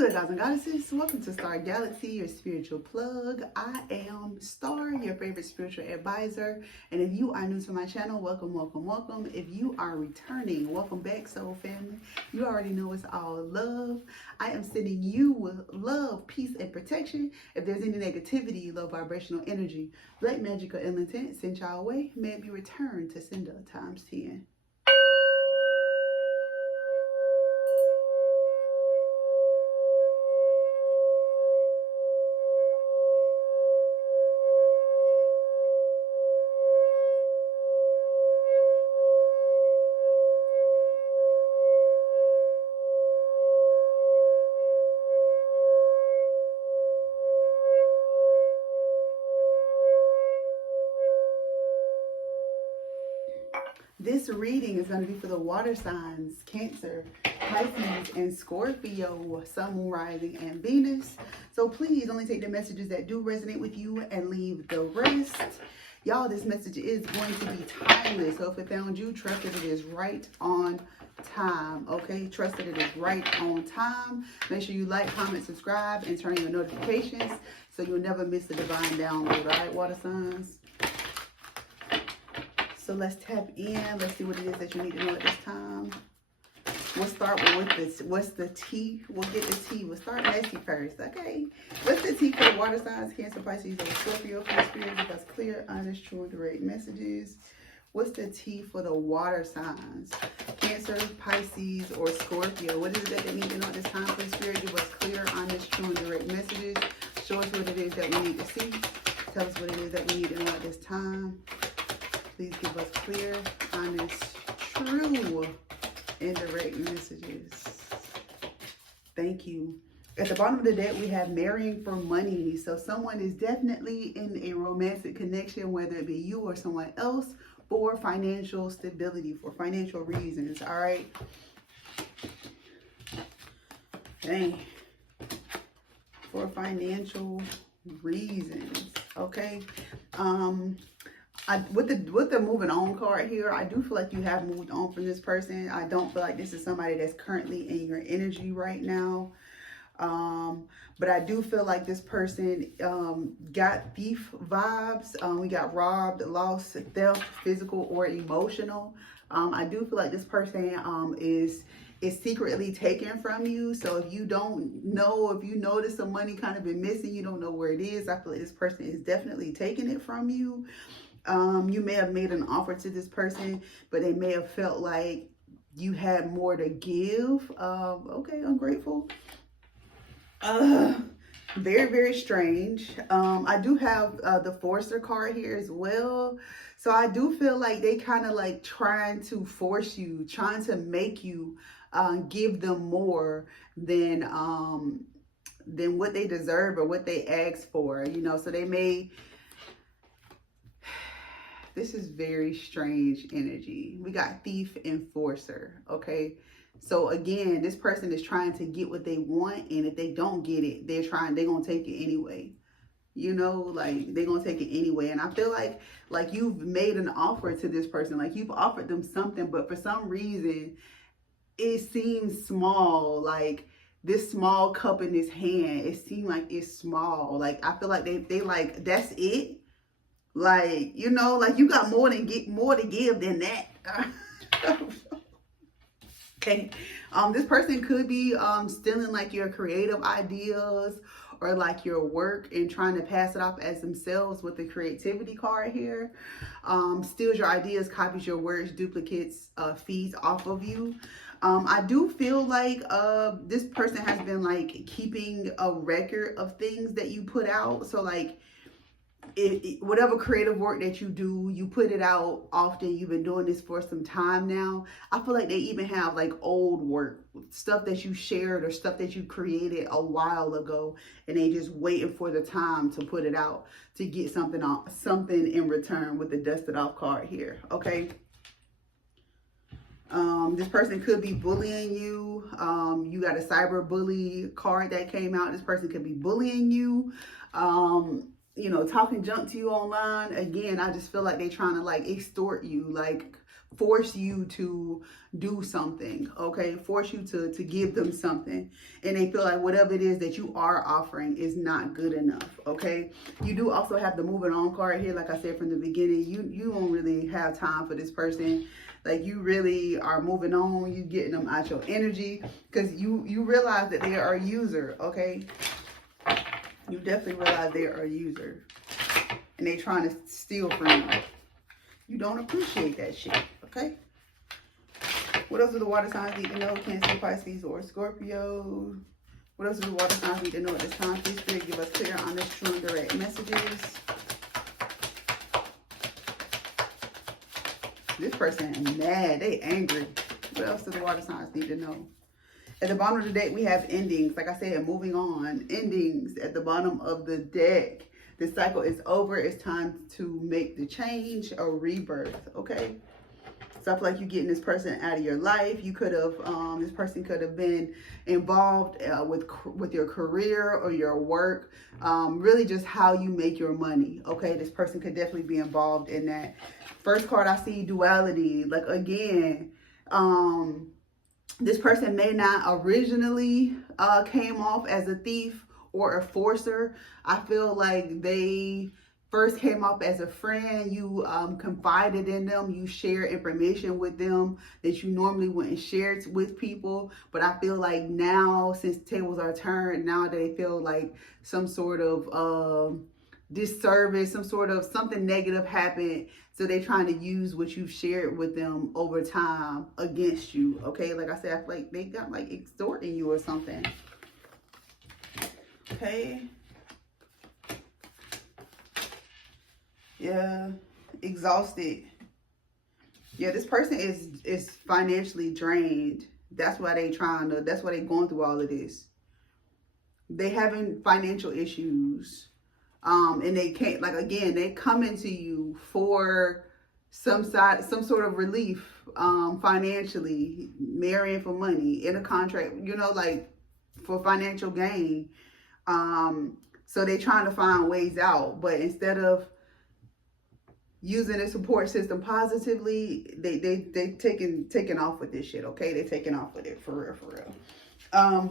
good, guys and goddesses? Welcome to starGalaxiii, your spiritual plug. I am Star, your favorite spiritual advisor. And if you are new to my channel, welcome, welcome, welcome. If you are returning, welcome back, soul family. You already know it's all love. I am sending you with love, peace, and protection. If there's any negativity, low vibrational energy, black magic, or ill intent sent y'all away, may it be returned to sender times 10. This reading is going to be for the water signs, Cancer, Pisces, and Scorpio, Sun, Moon, Rising, and Venus. So please only take the messages that do resonate with you and leave the rest. Y'all, this message is going to be timeless. So if it found you, trust that it is right on time. Okay, trust that it is right on time. Make sure you like, comment, subscribe, and turn on your notifications so you'll never miss a divine download. All right, water signs. So let's tap in. Let's see what it is that you need to know at this time. We'll start with this. What's the tea? We'll get the tea. We'll start messy first. Okay. What's the tea for the water signs, Cancer, Pisces, and Scorpio? For the spirit, give us clear, honest, true, and direct messages. What's the tea for the water signs, Cancer, Pisces, or Scorpio? What is it that they need to know at this time? For the spirit, give us clear, honest, true, and direct messages. Show us what it is that we need to see. Tell us what it is that we need to know at this time. Please give us clear, honest, true, and direct messages. Thank you. At the bottom of the deck, we have marrying for money. So someone is definitely in a romantic connection, whether it be you or someone else, for financial stability, for financial reasons. All right. Dang. For financial reasons. Okay. With the moving on card here, I do feel like you have moved on from this person. I don't feel like this is somebody that's currently in your energy right now. But I do feel like this person got thief vibes. We got robbed, lost, theft, physical or emotional. I do feel like this person is secretly taken from you. So if you don't know, if you notice some money kind of been missing, you don't know where it is, I feel like this person is definitely taking it from you. You may have made an offer to this person, but they may have felt like you had more to give. Okay, ungrateful. Very, very strange. I do have the Forcer card here as well. So I do feel like they kind of like trying to force you, trying to make you give them more than what they deserve or what they asked for, you know. So they may... This is very strange energy. We got thief and forcer, okay? So again, this person is trying to get what they want, and if they don't get it, they're gonna take it anyway. You know, like they're gonna take it anyway. And I feel like you've made an offer to this person, like you've offered them something, but for some reason it seems small. Like this small cup in this hand, it seemed like it's small. Like I feel like they like, that's it. Like, you know, like you got more to give than that. Okay. This person could be stealing like your creative ideas or like your work and trying to pass it off as themselves with the creativity card here. Steals your ideas, copies your words, duplicates, feeds off of you. I do feel like this person has been like keeping a record of things that you put out. So like, whatever creative work that you do, you put it out often. You've been doing this for some time now. I feel like they even have like old work, stuff that you shared or stuff that you created a while ago, and they just waiting for the time to put it out to get something in return with the dusted off card here. Okay. This person could be bullying you. You got a cyber bully card that came out. This person could be bullying you. You know, talking junk to you online. Again, I just feel like they're trying to like extort you, like force you to do something, okay? Force you to give them something. And they feel like whatever it is that you are offering is not good enough, okay? You do also have the moving on card here. Like I said from the beginning, you don't really have time for this person. Like, you really are moving on. You getting them out your energy because you realize that they are a user, okay? You definitely realize they are a user. And they trying to steal from you. You don't appreciate that shit, okay? What else do the water signs need to know? Cancer, Pisces, or Scorpio? What else do the water signs need to know at this time? Please, Spirit, give us clear, honest, true, and direct messages. This person is mad. They angry. What else do the water signs need to know? At the bottom of the deck, we have endings. Like I said, moving on. Endings at the bottom of the deck. The cycle is over. It's time to make the change, a rebirth, okay? So I feel like you're getting this person out of your life. You could have, this person could have been involved with your career or your work. Really just how you make your money, okay? This person could definitely be involved in that. First card I see, duality. Like, again, this person may not originally came off as a thief or a forcer. I feel like they first came off as a friend. You confided in them. You share information with them that you normally wouldn't share with people. But I feel like now, since tables are turned, now they feel like some sort of disservice, something negative happened. So they're trying to use what you've shared with them over time against you. Okay, like I said, I feel like they got like extorting you or something. Okay. Yeah, exhausted. Yeah, this person is financially drained. That's why they going through all of this. They having financial issues. And they can't, like, again, they coming to you for some sort of relief, financially, marrying for money, in a contract, you know, like for financial gain. So they trying to find ways out, but instead of using the support system positively, they taking off with this shit, okay? They taking off with it, for real.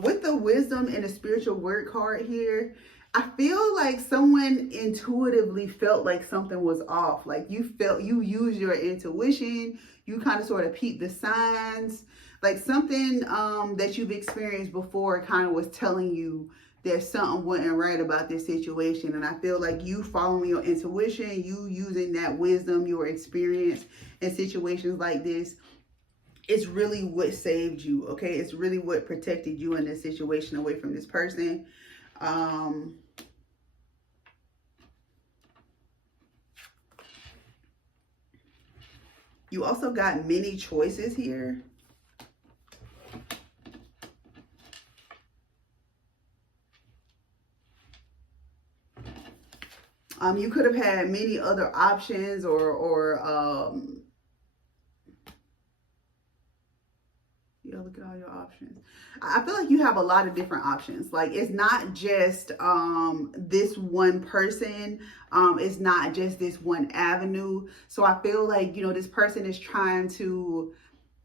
With the wisdom and the spiritual word card here, I feel like someone intuitively felt like something was off. Like you use your intuition, you kind of sort of peep the signs, like something that you've experienced before kind of was telling you there's something wasn't right about this situation. And I feel like you following your intuition, you using that wisdom, your experience in situations like this, it's really what saved you, okay? It's really what protected you in this situation away from this person. You also got many choices here. You could have had many other options yeah, look at all your options. I feel like you have a lot of different options. Like, it's not just this one person. It's not just this one avenue. So I feel like, you know, this person is trying to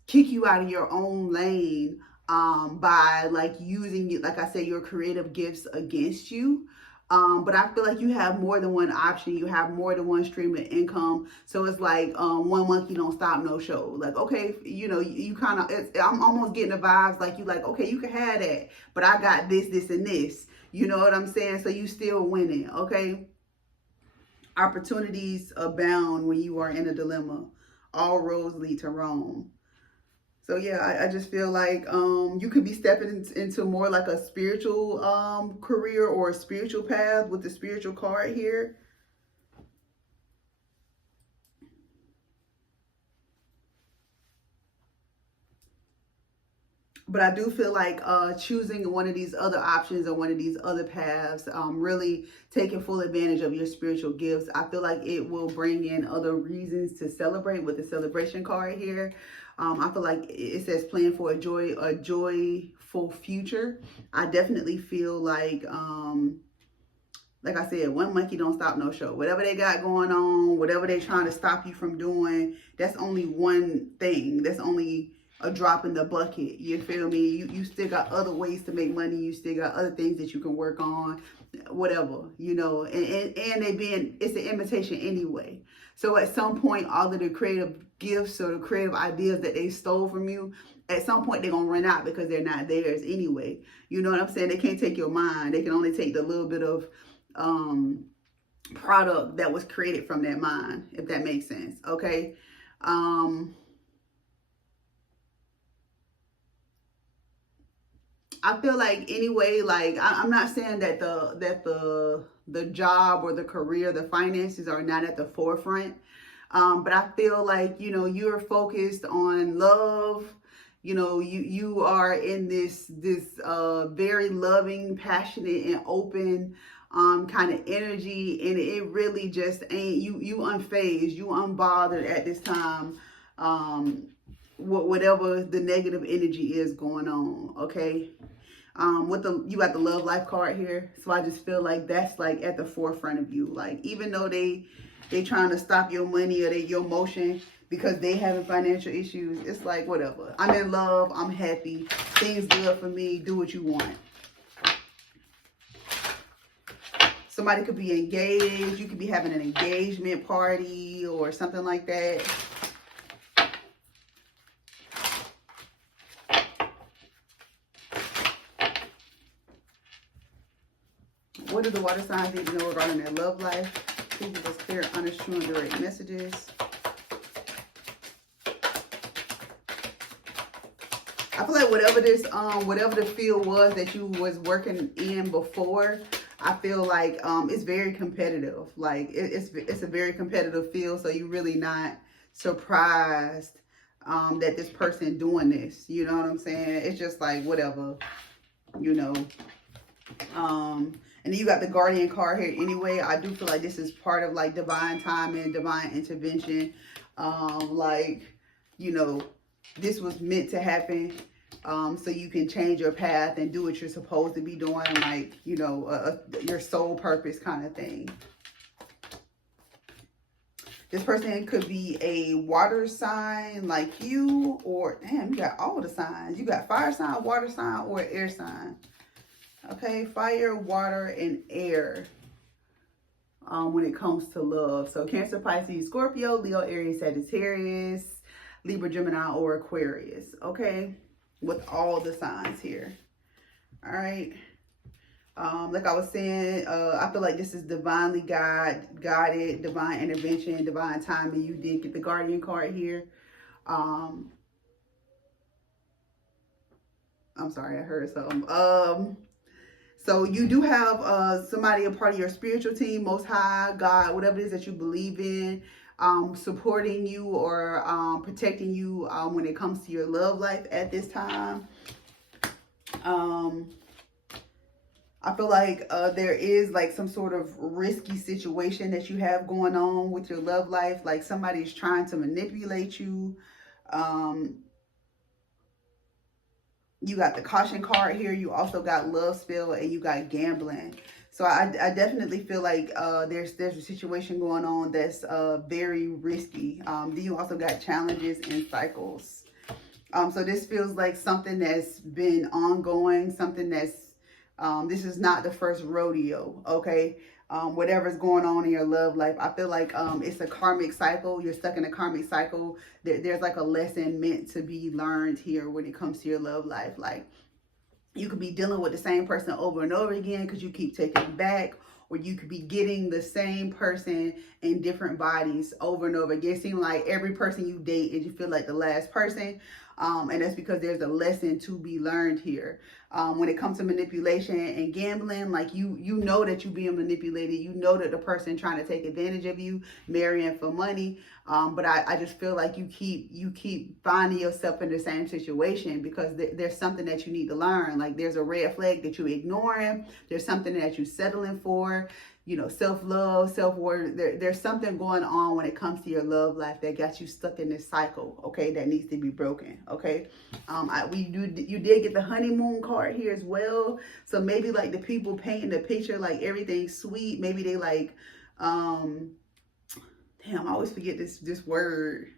kick you out of your own lane by like using, like I said, your creative gifts against you. But I feel like you have more than one option. You have more than one stream of income. So it's like one monkey don't stop no show. Like, okay, you know, you kind of, I'm almost getting the vibes like you like, okay, you can have that, but I got this, this, and this. You know what I'm saying? So you still winning, okay? Opportunities abound when you are in a dilemma. All roads lead to Rome. So yeah, I just feel like you could be stepping into more like a spiritual career or a spiritual path with the spiritual card here. But I do feel like choosing one of these other options or one of these other paths, really taking full advantage of your spiritual gifts, I feel like it will bring in other reasons to celebrate with the celebration card here. I feel like it says plan for a joyful future. I definitely feel like like I said, one monkey don't stop no show. Whatever they got going on, whatever they trying to stop you from doing, that's only one thing. That's only a drop in the bucket. You feel me? You still got other ways to make money. You still got other things that you can work on, whatever, you know, and it's an imitation anyway. So at some point, all of the creative gifts or the creative ideas that they stole from you, at some point they're going to run out because they're not theirs anyway. You know what I'm saying? They can't take your mind. They can only take the little bit of product that was created from that mind, if that makes sense. Okay. I feel like anyway, like I'm not saying that the job or the career, the finances are not at the forefront. But I feel like, you know, you're focused on love. You know, you are in this very loving, passionate, and open kind of energy, and it really just ain't you unfazed, you unbothered at this time. Whatever the negative energy is going on, okay. You got the love life card here, so I just feel like that's like at the forefront of you. Like, even though they trying to stop your money or your motion because they having financial issues, it's like, whatever. I'm in love, I'm happy, things good for me, do what you want. Somebody could be engaged, you could be having an engagement party or something like that. What do the water signs need to know regarding their love life? Please give us clear, honest, true, and direct messages. I feel like whatever the field was that you was working in before, I feel like it's very competitive. Like it's a very competitive field, so you're really not surprised that this person doing this. You know what I'm saying? It's just like whatever, you know. And then you got the Guardian card here anyway. I do feel like this is part of like divine timing, divine intervention. Like, you know, this was meant to happen. So you can change your path and do what you're supposed to be doing. Like, you know, your soul purpose kind of thing. This person could be a water sign like you, or damn, you got all the signs. You got fire sign, water sign, or air sign. Okay, fire, water, and air when it comes to love. So Cancer, Pisces, Scorpio, Leo, Aries, Sagittarius, Libra, Gemini, or Aquarius. Okay, with all the signs here. All right. Like I was saying, I feel like this is divinely guided, divine intervention, divine timing. You did get the Guardian card here. I'm sorry, I heard something. So you do have somebody, a part of your spiritual team, Most High, God, whatever it is that you believe in, supporting you or protecting you when it comes to your love life at this time. I feel like there is like some sort of risky situation that you have going on with your love life. Like somebody's trying to manipulate you. You got the caution card here. You also got love spell, and you got gambling. So I definitely feel like there's a situation going on that's very risky. Then you also got challenges and cycles. So this feels like something that's been ongoing, something that's, this is not the first rodeo, okay? Whatever's going on in your love life, I feel like it's a karmic cycle. You're stuck in a karmic cycle. There's like a lesson meant to be learned here when it comes to your love life. Like, you could be dealing with the same person over and over again because you keep taking back, or you could be getting the same person in different bodies over and over again. It seems like every person you date is, you feel like the last person. And that's because there's a lesson to be learned here. When it comes to manipulation and gambling, like you know that you're being manipulated. You know that the person trying to take advantage of you, marrying for money. But I just feel like you keep finding yourself in the same situation because there's something that you need to learn. Like there's a red flag that you're ignoring. There's something that you're settling for. You know, self-love, self-worth. There's something going on when it comes to your love life that got you stuck in this cycle, okay, that needs to be broken, okay? You did get the honeymoon card card here as well. So maybe like the people painting the picture like everything's sweet. Maybe they like, damn, I always forget this word.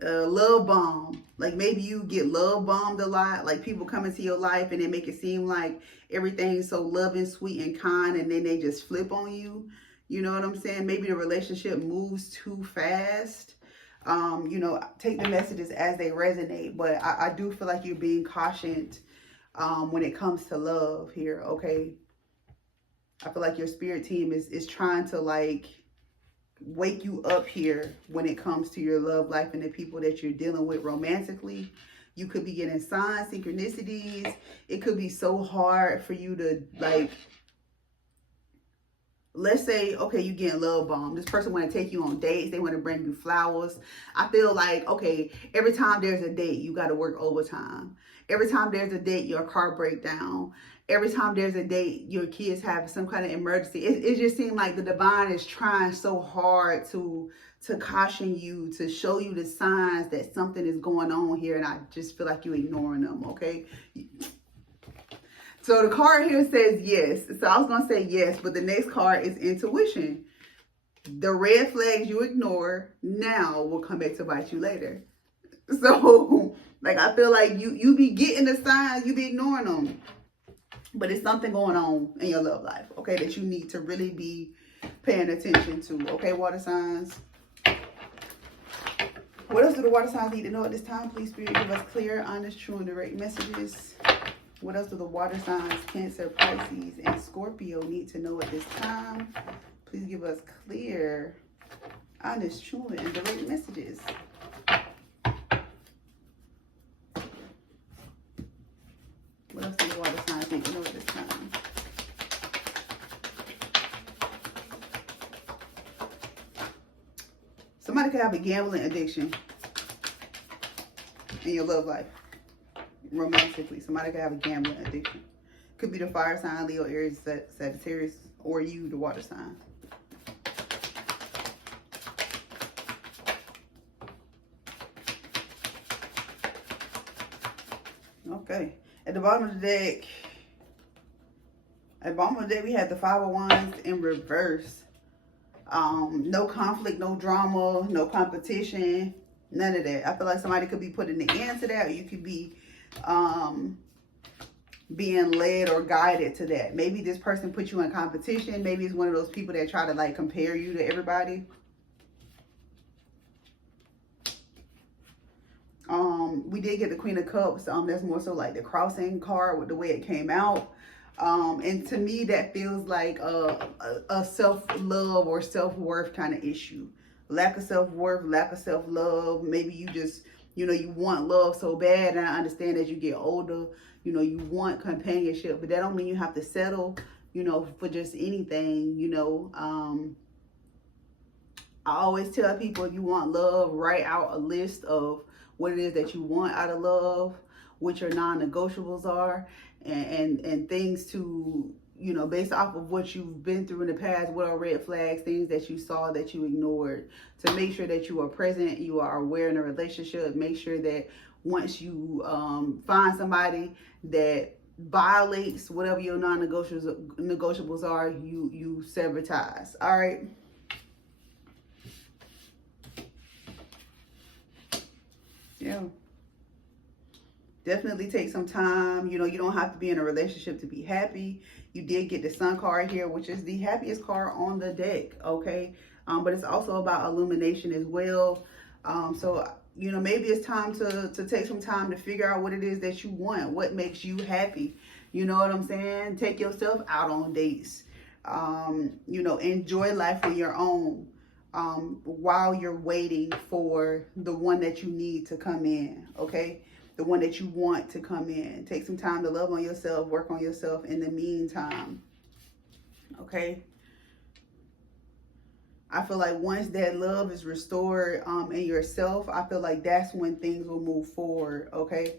Love bomb. Like maybe you get love bombed a lot. Like people come into your life and they make it seem like everything's so loving, sweet, and kind, and then they just flip on you. You know what I'm saying? Maybe the relationship moves too fast. You know, take the messages as they resonate, but I do feel like you're being cautioned when it comes to love here, okay? I feel like your spirit team is trying to like wake you up here when it comes to your love life and the people that you're dealing with romantically. You could be getting signs, synchronicities. It could be so hard for you to like, let's say, okay, you getting love bomb. This person want to take you on dates. They want to bring you flowers. I feel like, okay, every time there's a date, you got to work overtime. Every time there's a date, your car break down. Every time there's a date, your kids have some kind of emergency. It just seems like the divine is trying so hard to caution you, to show you the signs that something is going on here. And I just feel like you're ignoring them, okay? So the card here says yes. So I was going to say yes, but the next card is intuition. The red flags you ignore now will come back to bite you later. So, like, I feel like you be getting the signs, you be ignoring them. But it's something going on in your love life, okay, that you need to really be paying attention to, okay, water signs? What else do the water signs need to know at this time? Please, Spirit, give us clear, honest, true, and direct messages. What else do the water signs, Cancer, Pisces, and Scorpio need to know at this time? Please give us clear, honest, true, and direct messages. What else do the water signs need to know at this time? Somebody could have a gambling addiction in your love life. Romantically, somebody could have a gambling addiction. Could be the fire sign, Leo, Aries, Sagittarius, or you, the water sign. Okay. At the bottom of the deck, we have the Five of Wands in reverse. No conflict, no drama, no competition, none of that. I feel like somebody could be putting the end to that, or you could be being led or guided to that. Maybe this person put you in competition. Maybe it's one of those people that try to like compare you to everybody. We did get the Queen of Cups. That's more so like the crossing card with the way it came out. And to me, that feels like a self-love or self-worth kind of issue. Lack of self-worth, lack of self-love. Maybe you just, you know, you want love so bad. And I understand as you get older, you know, you want companionship. But that don't mean you have to settle, you know, for just anything, you know. I always tell people, if you want love, write out a list of what it is that you want out of love, what your non-negotiables are, and things to, you know, based off of what you've been through in the past, what are red flags, things that you saw that you ignored, to make sure that you are present, you are aware in a relationship. Make sure that once you find somebody that violates whatever your non-negotiables are, you sever ties. All right. Yeah. Definitely take some time. You know, you don't have to be in a relationship to be happy. You did get the Sun card here, which is the happiest card on the deck, okay? But it's also about illumination as well. So, you know, maybe it's time to take some time to figure out what it is that you want, what makes you happy. You know what I'm saying? Take yourself out on dates. You know, enjoy life on your own. While you're waiting for the one that you need to come in, okay? The one that you want to come in. Take some time to love on yourself, work on yourself in the meantime, okay? I feel like once that love is restored in yourself, I feel like that's when things will move forward, okay?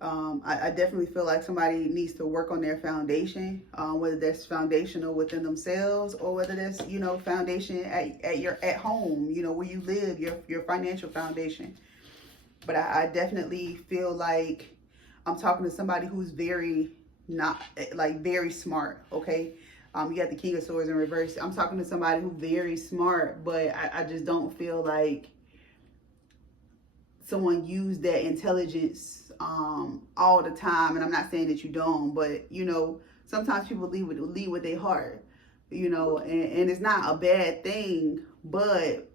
I definitely feel like somebody needs to work on their foundation, whether that's foundational within themselves or whether that's, you know, foundation at home, you know, where you live, your financial foundation. But I definitely feel like I'm talking to somebody who's very not like very smart, okay? You got the King of Swords in reverse. I'm talking to somebody who's very smart, but I just don't feel like someone used that intelligence all the time. And I'm not saying that you don't, but you know, sometimes people lead with their heart, you know, and it's not a bad thing, but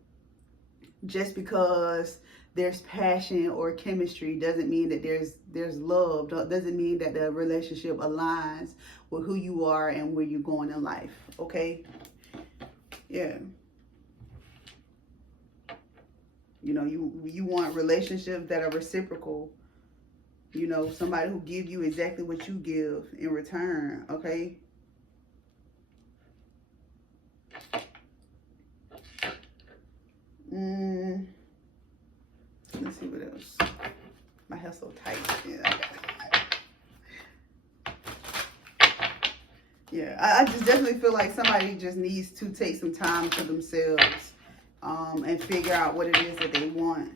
just because there's passion or chemistry doesn't mean that there's love, doesn't mean that the relationship aligns with who you are and where you're going in life, okay? Yeah. You know, you want relationships that are reciprocal. You know, somebody who give you exactly what you give in return, okay? Let's see what else. My hair's so tight. Yeah, I just definitely feel like somebody just needs to take some time to themselves and figure out what it is that they want.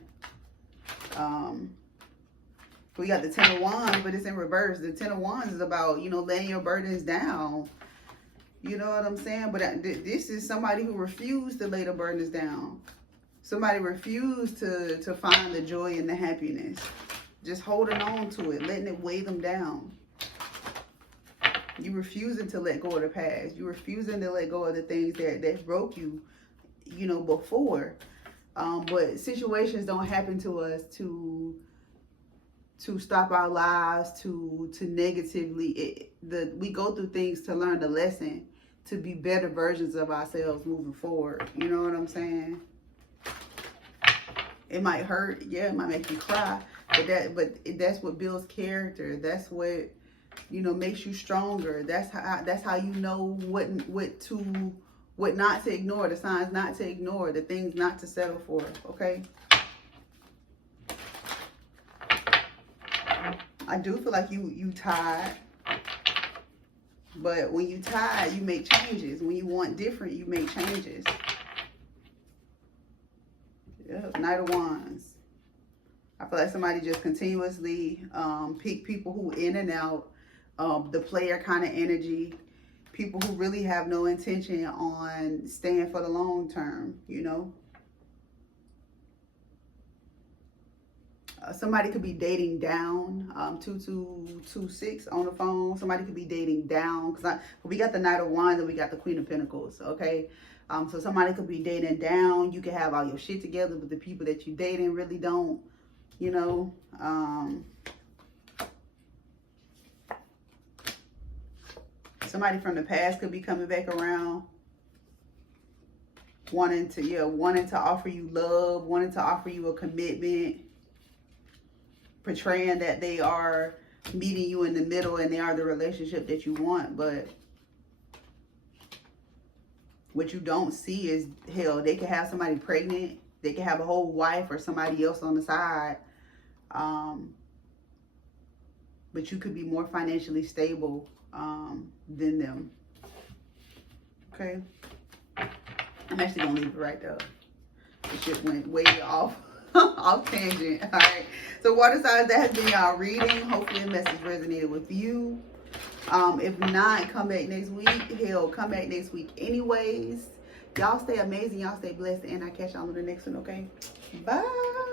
We got the Ten of Wands, but it's in reverse. The Ten of Wands is about, you know, laying your burdens down. You know what I'm saying? But this is somebody who refused to lay the burdens down. Somebody refused to find the joy and the happiness. Just holding on to it, letting it weigh them down. You refusing to let go of the past. You refusing to let go of the things that broke you, you know, before. But situations don't happen to us to stop our lives, to negatively. We go through things to learn the lesson, to be better versions of ourselves moving forward. You know what I'm saying? It might hurt, yeah, it might make you cry, but that's what builds character. That's what, you know, makes you stronger. That's how you know what not to ignore, the signs not to ignore, the things not to settle for, okay? I do feel like you tired, but when you tired, you make changes. When you want different, you make changes. Yep, Knight of Wands. I feel like somebody just continuously pick people who in and out, the player kind of energy, people who really have no intention on staying for the long term, you know. Somebody could be dating down, 2226 on the phone. Somebody could be dating down, because we got the Knight of Wands and we got the Queen of Pentacles, okay? So somebody could be dating down. You can have all your shit together, but the people that you dating really don't, you know. Somebody from the past could be coming back around, wanting to offer you love, wanting to offer you a commitment, portraying that they are meeting you in the middle and they are the relationship that you want. But what you don't see is, hell, they could have somebody pregnant, they could have a whole wife or somebody else on the side, but you could be more financially stable than them. Okay, I'm actually gonna leave it right there. This shit went way off tangent. All right, so water signs, that has been y'all reading. Hopefully the message resonated with you. If not, come back next week. Hell, come back next week anyways. Y'all stay amazing, y'all stay blessed, and I'll catch y'all on the next one. Okay, bye.